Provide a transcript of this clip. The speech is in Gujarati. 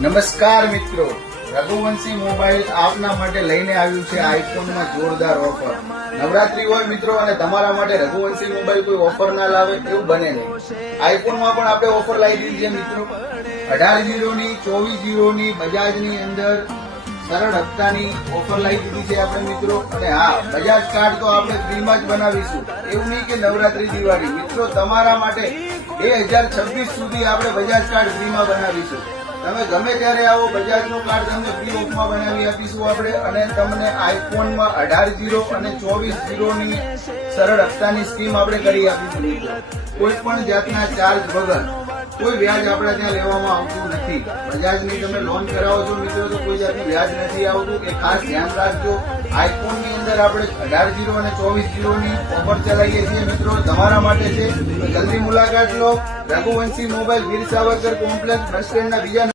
નમસ્કાર મિત્રો, રઘુવંશી મોબાઈલ આપના માટે લઈને આવ્યું છે આઈફોનમાં જોરદાર ઓફર. નવરાત્રી હોય મિત્રો અને તમારા માટે રઘુવંશી મોબાઈલ કોઈ ઓફર ના લાવે એવું બને નહીં. આઈફોનમાં પણ આપણે ઓફર લાવી દીધી છે મિત્રો. 18 ની 24 ની બજાજની અંદર સરળ હપ્તાની ઓફર લાવી દીધી છે આપણે મિત્રો. અને હા, બજાજ કાર્ડ તો આપણે ફ્રીમાં જ બનાવીશું. એવું નહીં કે નવરાત્રી દિવાળી મિત્રો, તમારા માટે 2026 સુધી આપણે બજાજ કાર્ડ ફ્રીમાં બનાવીશું. તમે ગમે ત્યારે આવો, બજાજનો કાર્ડ તમને ફ્રી ઓફમાં બનાવી આપીશું આપણે. અને તમને આઈફોનમાં 18 અને 24 ની સરળ હપ્તાની સ્કીમ આપણે કરી આપીશું મિત્રો. કોઈ પણ જાતના ચાર્જ વગર કોઈ વ્યાજ આપણા ત્યાં લેવામાં આવતું નથી. બજાજની તમે લોન કરાવો છો મિત્રો તો કોઈ જાતનું વ્યાજ નથી આવતું, એ ખાસ ધ્યાન રાખજો. આઈફોનની અંદર આપણે 18 અને 24 ની ઓફર ચલાવીએ છીએ મિત્રો, તમારા માટે છે. તો જલ્દી મુલાકાત લો. રઘુવંશી મોબાઈલ, વીર સાવરકર કોમ્પ્લેક્સ, બસ સ્ટેન્ડના બીજા